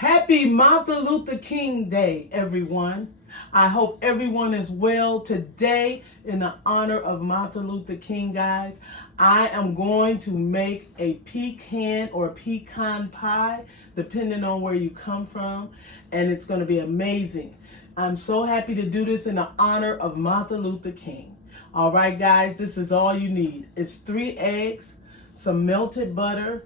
Happy Martin Luther King Day, everyone. I hope everyone is well today in the honor of Martin Luther King, guys. I am going to make a pecan or pecan pie, depending on where you come from, and it's going to be amazing. I'm so happy to do this in the honor of Martin Luther King. All right, guys, this is all you need. It's 3 eggs, some melted butter,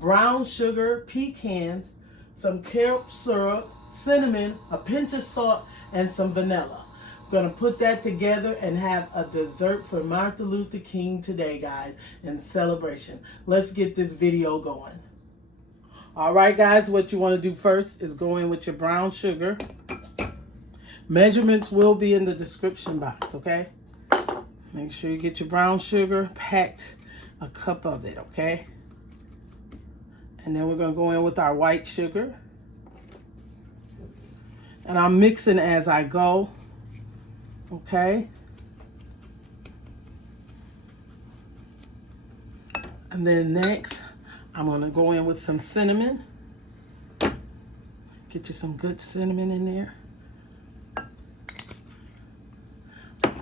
brown sugar, pecans, some carob syrup, cinnamon, a pinch of salt, and some vanilla. I'm going to put that together and have a dessert for Martin Luther King today, guys, in celebration. Let's get this video going. All right, guys, what you want to do first is go in with your brown sugar. Measurements will be in the description box, okay? Make sure you get your brown sugar, packed a cup of it, okay? And then we're going to go in with our white sugar. And I'm mixing as I go, okay? And then next, I'm going to go in with some cinnamon. Get you some good cinnamon in there.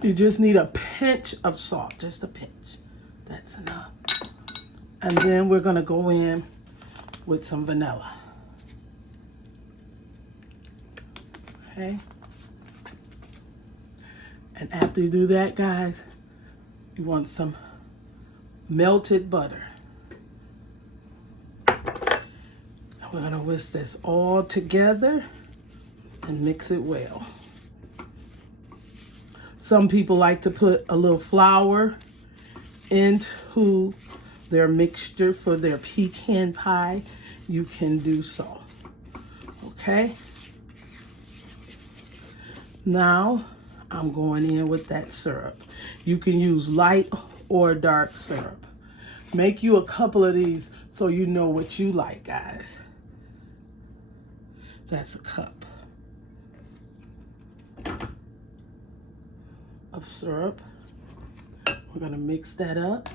You just need a pinch of salt, just a pinch. That's enough. And then we're going to go in with some vanilla. Okay. And after you do that, guys, you want some melted butter. We're going to whisk this all together and mix it well. Some people like to put a little flour into their mixture for their pecan pie. You can do so. Okay. Now I'm going in with that syrup. You can use light or dark syrup. Make you a couple of these so you know what you like, guys. That's a cup of syrup. We're going to mix that up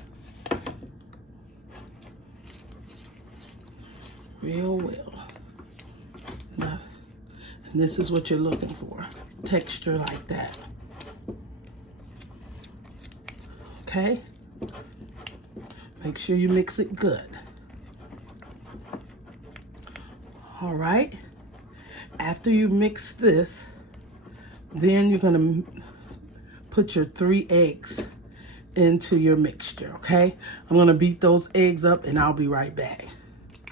real well. Enough. And this is what you're looking for. Texture like that. Okay? Make sure you mix it good. All right? After you mix this, then you're going to put your 3 eggs into your mixture, okay? I'm going to beat those eggs up and I'll be right back.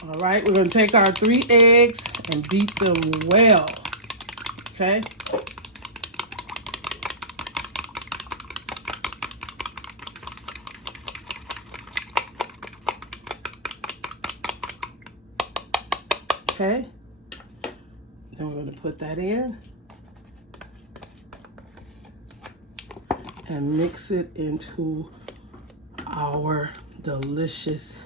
All right, we're going to take our 3 eggs and beat them well, okay? Okay, then we're going to put that in and mix it into our delicious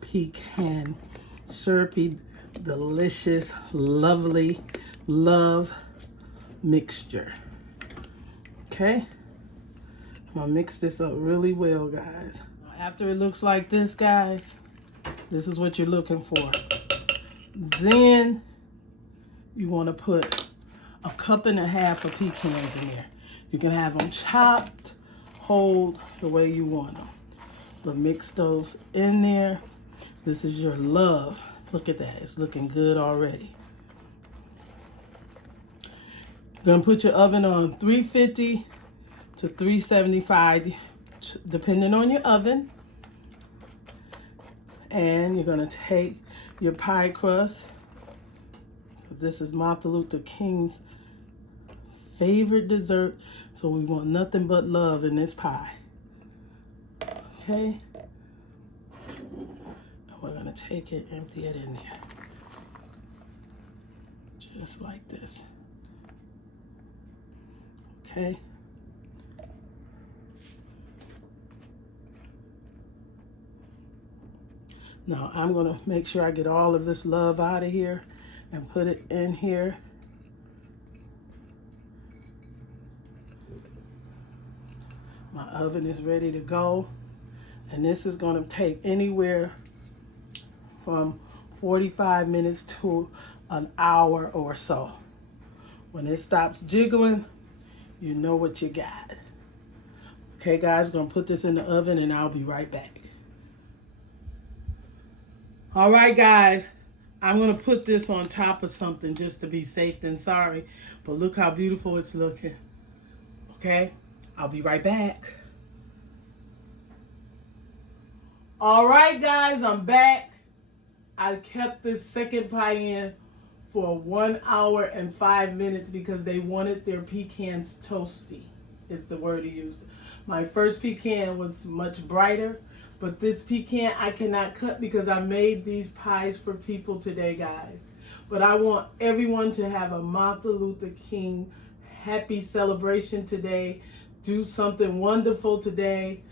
pecan, syrupy, delicious, lovely, love mixture. Okay, I'm gonna mix this up really well, guys. After it looks like this, guys, this is what you're looking for. Then you want to put a 1.5 cups of pecans in there. You can have them chopped, whole, the way you want them. But mix those in there. This is your love. Look at that. It's looking good already. You're going to put your oven on 350 to 375, depending on your oven. And you're going to take your pie crust. This is Martin Luther King's favorite dessert, so we want nothing but love in this pie. Okay, and we're gonna take it, empty it in there, just like this. Okay. Now I'm gonna make sure I get all of this love out of here and put it in here. My oven is ready to go. And this is going to take anywhere from 45 minutes to an hour or so. When it stops jiggling, you know what you got. Okay, guys, gonna put this in the oven and I'll be right back. All right, guys, I'm gonna put this on top of something just to be safe than sorry, but look how beautiful it's looking. Okay, I'll be right back. All right, guys, I'm back. I kept this second pie in for 1 hour and 5 minutes because they wanted their pecans toasty, is the word he used. My first pecan was much brighter, but this pecan I cannot cut because I made these pies for people today, guys. But I want everyone to have a Martin Luther King happy celebration today. Do something wonderful today.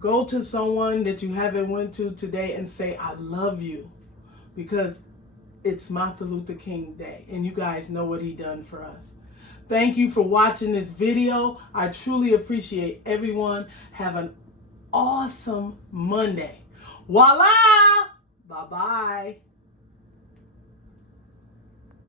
Go to someone that you haven't went to today and say, I love you, because it's Martin Luther King Day, and you guys know what he done for us. Thank you for watching this video. I truly appreciate everyone. Have an awesome Monday. Voila! Bye-bye.